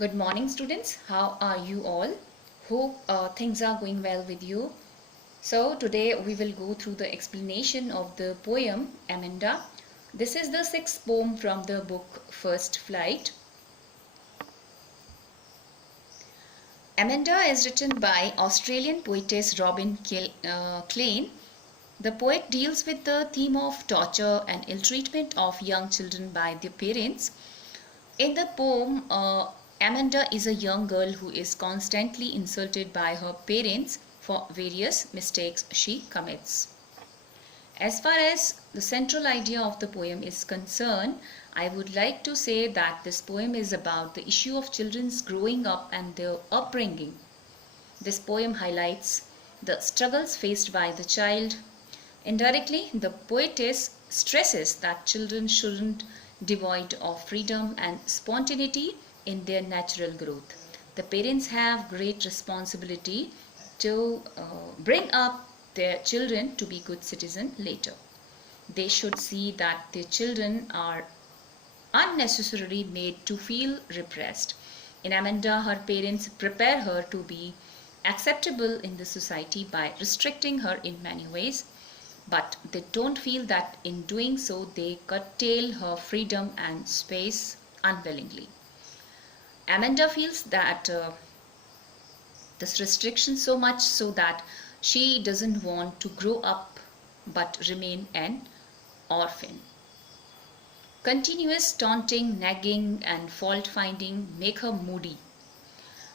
Good morning, students. How are you all? Hope things are going well with you. So, today we will go through the explanation of the poem Amanda. This is the sixth poem from the book First Flight. Amanda is written by Australian poetess Robin Klein. The poet deals with the theme of torture and ill-treatment of young children by their parents. In the poem, Amanda is a young girl who is constantly insulted by her parents for various mistakes she commits. As far as the central idea of the poem is concerned, I would like to say that this poem is about the issue of children's growing up and their upbringing. This poem highlights the struggles faced by the child. Indirectly, the poetess stresses that children shouldn't devoid of freedom and spontaneity in their natural growth. The parents have great responsibility to bring up their children to be good citizens later. They should see that their children are unnecessarily made to feel repressed. In Amanda, her parents prepare her to be acceptable in the society by restricting her in many ways, but they don't feel that in doing so they curtail her freedom and space unwillingly. Amanda feels that this restriction so much so that she doesn't want to grow up but remain an orphan. Continuous taunting, nagging and fault finding make her moody.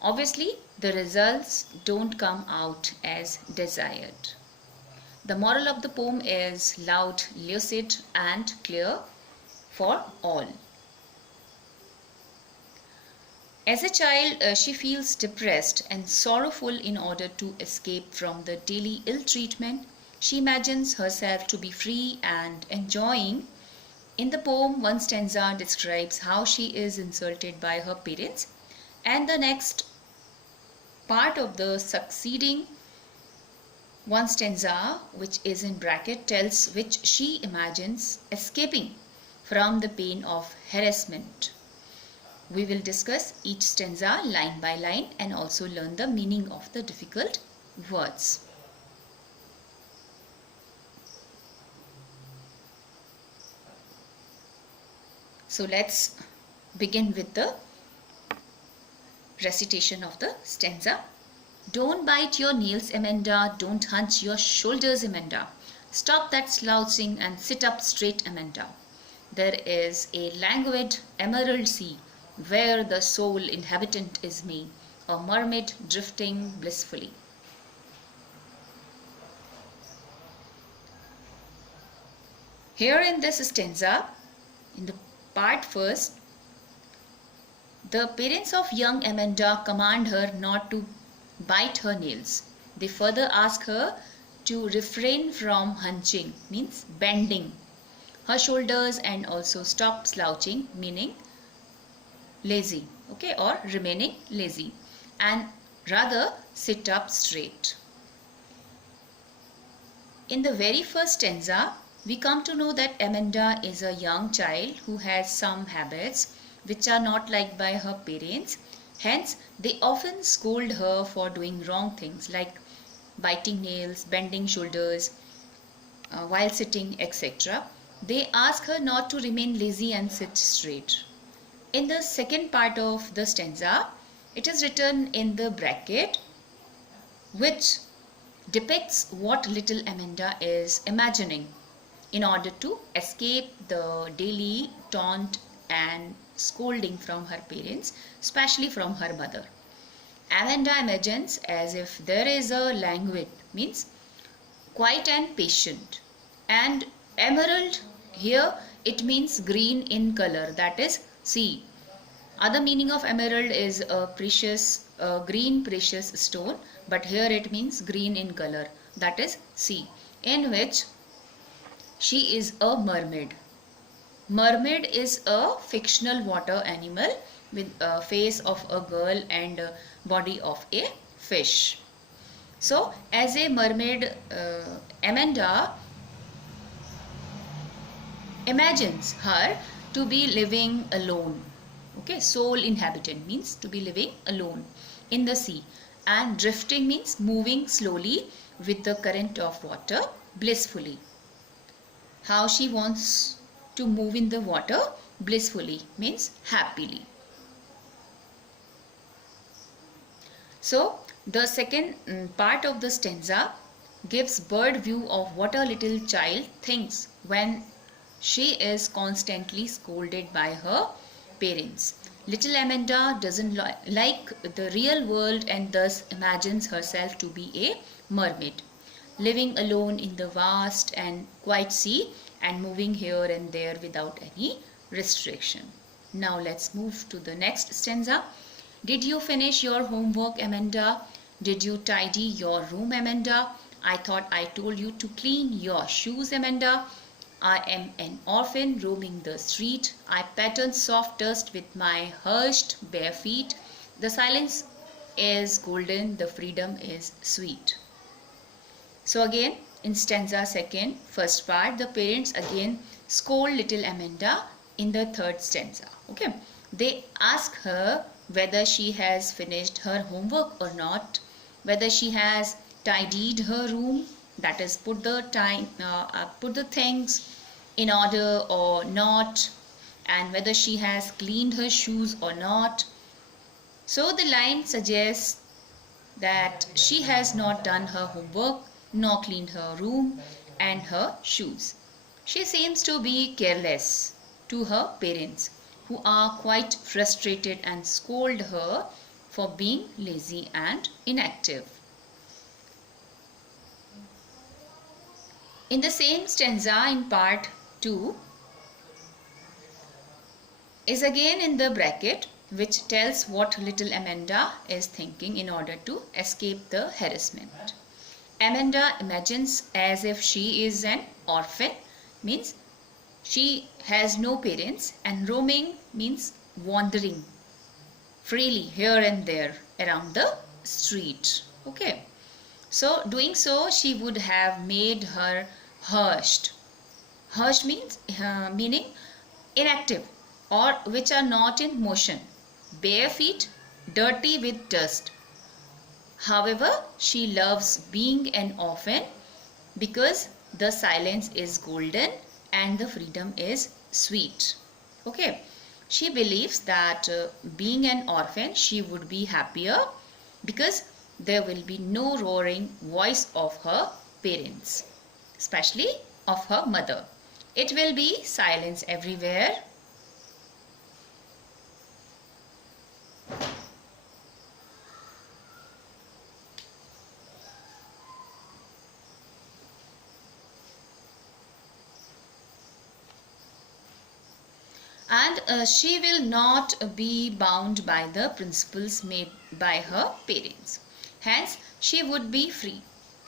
Obviously, the results don't come out as desired. The moral of the poem is loud, lucid and clear for all. As a child, she feels depressed and sorrowful. In order to escape from the daily ill treatment, she imagines herself to be free and enjoying. In the poem, one stanza describes how she is insulted by her parents, and the next part of the succeeding one stanza, which is in bracket, tells which she imagines escaping from the pain of harassment. We will discuss each stanza line by line and also learn the meaning of the difficult words. So let's begin with the recitation of the stanza. Don't bite your nails, Amanda. Don't hunch your shoulders, Amanda. Stop that slouching and sit up straight, Amanda. There is a languid emerald sea where the sole inhabitant is me, a mermaid drifting blissfully. Here in this stanza, in the part first, the parents of young Amanda command her not to bite her nails. They further ask her to refrain from hunching, means bending her shoulders, and also stop slouching, meaning lazy, okay, or remaining lazy, and rather sit up straight. In the very first stanza, we come to know that Amanda is a young child who has some habits which are not liked by her parents. Hence, they often scold her for doing wrong things like biting nails, bending shoulders while sitting, etc. They ask her not to remain lazy and sit straight. In the second part of the stanza, it is written in the bracket, which depicts what little Amanda is imagining in order to escape the daily taunt and scolding from her parents, especially from her mother. Amanda imagines as if there is a languid, means quiet and patient, and emerald here it means green in color, that is sea. Other meaning of emerald is a precious, green precious stone, but here it means green in color, that is sea, in which she is a mermaid. Mermaid is a fictional water animal with a face of a girl and a body of a fish. So, as a mermaid, Amanda imagines her to be living alone Okay, sole inhabitant means to be living alone in the sea. And drifting means moving slowly with the current of water blissfully. How she wants to move in the water blissfully means happily. So the second part of the stanza gives bird view of what a little child thinks when she is constantly scolded by her parents. Little Amanda doesn't like the real world and thus imagines herself to be a mermaid, living alone in the vast and quiet sea and moving here and there without any restriction. Now let's move to the next stanza. Did you finish your homework, Amanda? Did you tidy your room, Amanda? I thought I told you to clean your shoes, Amanda. I am an orphan roaming the street. I pattern soft dust with my hushed bare feet. The silence is golden, the freedom is sweet. So again, in stanza second, first part, the parents again scold little Amanda in the third stanza. Okay, they ask her whether she has finished her homework or not, whether she has tidied her room, that is put the things in order or not, and whether she has cleaned her shoes or not. So the line suggests that she has not done her homework nor cleaned her room and her shoes. She seems to be careless to her parents, who are quite frustrated and scold her for being lazy and inactive. In the same stanza in part 2 is again in the bracket, which tells what little Amanda is thinking in order to escape the harassment. Amanda imagines as if she is an orphan, means she has no parents, and roaming means wandering freely here and there around the street. Okay, so doing so she would have made her hushed. Hushed means meaning inactive or which are not in motion, bare feet, dirty with dust. However, she loves being an orphan because the silence is golden and the freedom is sweet. Okay, she believes that being an orphan she would be happier because there will be no roaring voice of her parents, especially of her mother. It will be silence everywhere. And she will not be bound by the principles made by her parents. Hence, she would be free.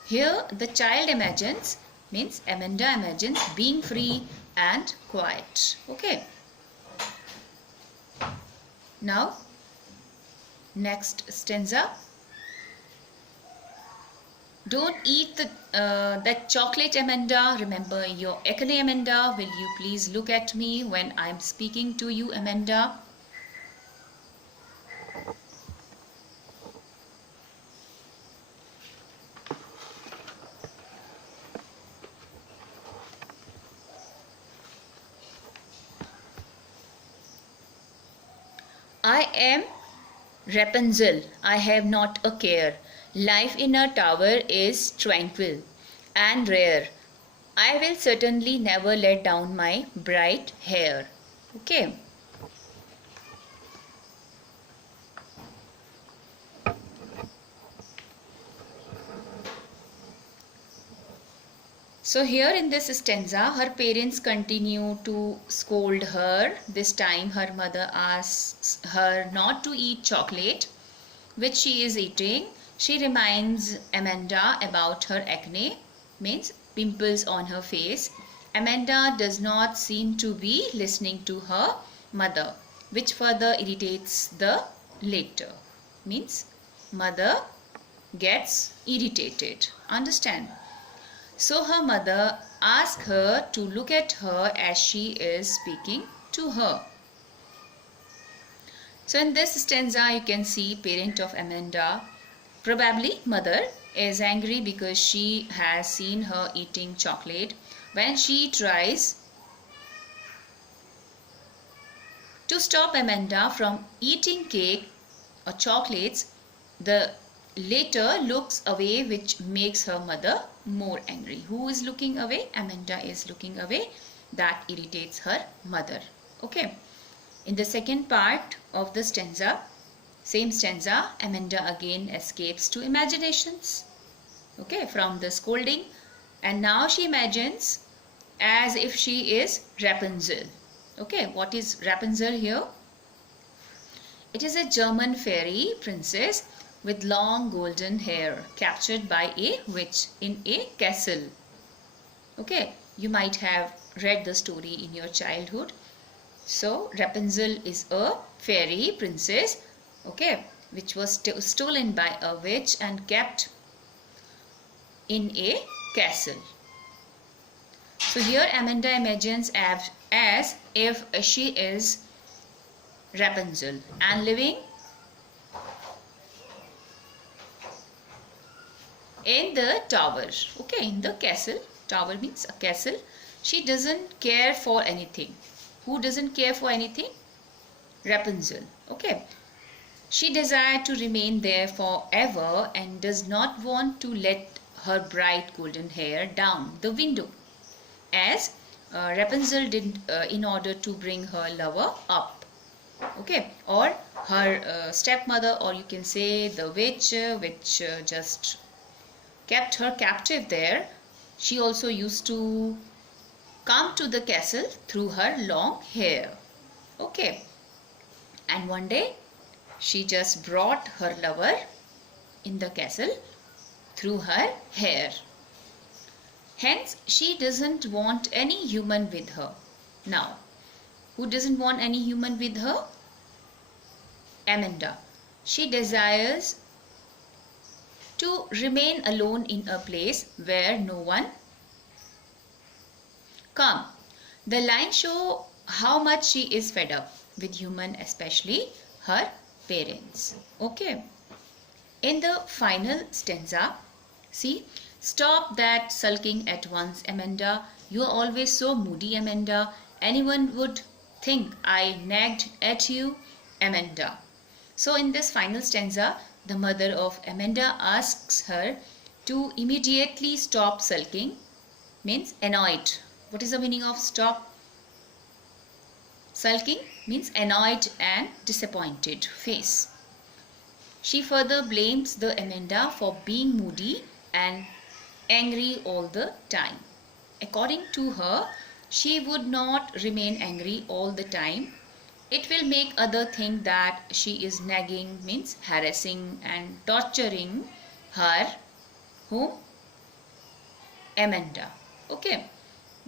Here, the child imagines, means Amanda imagines being free and quiet. Okay. Now, next stanza. Don't eat that chocolate, Amanda. Remember your acne, Amanda. Will you please look at me when I'm speaking to you, Amanda? I am Rapunzel, I have not a care. Life in a tower is tranquil and rare. I will certainly never let down my bright hair. Okay. So here in this stanza, her parents continue to scold her. This time her mother asks her not to eat chocolate, which she is eating. She reminds Amanda about her acne, means pimples on her face. Amanda does not seem to be listening to her mother, which further irritates the later, means mother gets irritated. Understand? So her mother asks her to look at her as she is speaking to her. So in this stanza, you can see parent of Amanda, probably mother, is angry because she has seen her eating chocolate. When she tries to stop Amanda from eating cake or chocolates, the latter looks away, which makes her mother more angry. Who is looking away? Amanda is looking away. That irritates her mother. Okay. In the second part of the stanza, same stanza, Amanda again escapes to imaginations, okay, from the scolding, and now she imagines as if she is Rapunzel. Okay, what is Rapunzel here? It is a German fairy princess with long golden hair captured by a witch in a castle. Okay, you might have read the story in your childhood. So Rapunzel is a fairy princess, okay, which was stolen by a witch and kept in a castle. So here Amanda imagines as if she is Rapunzel and living in the tower, okay, in the castle. Tower means a castle. She doesn't care for anything. Who doesn't care for anything? Rapunzel. Okay. She desired to remain there forever and does not want to let her bright golden hair down the window, as Rapunzel did in order to bring her lover up. Okay. Or her stepmother, or you can say the witch, which just kept her captive there. She also used to come to the castle through her long hair. Okay. And one day she just brought her lover in the castle through her hair. Hence, she doesn't want any human with her. Now, who doesn't want any human with her? Amanda. She desires to remain alone in a place where no one come. The lines show how much she is fed up with human, especially her parents. Okay. In the final stanza, see, stop that sulking at once, Amanda. You are always so moody, Amanda. Anyone would think I nagged at you, Amanda. So in this final stanza, the mother of Amanda asks her to immediately stop sulking, means annoyed. What is the meaning of stop sulking? Means annoyed and disappointed face. She further blames the Amanda for being moody and angry all the time. According to her, she would not remain angry all the time. It will make others think that she is nagging, means harassing and torturing her. Whom? Amanda. Okay.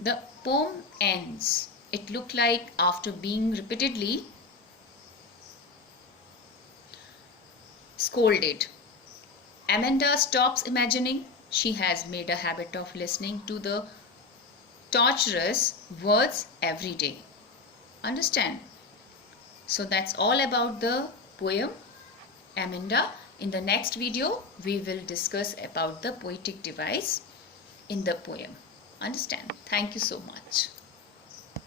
The poem ends. It looked like after being repeatedly scolded, Amanda stops imagining. She has made a habit of listening to the torturous words every day. Understand? So that's all about the poem Amanda. In the next video, we will discuss about the poetic device in the poem. Understand? Thank you so much.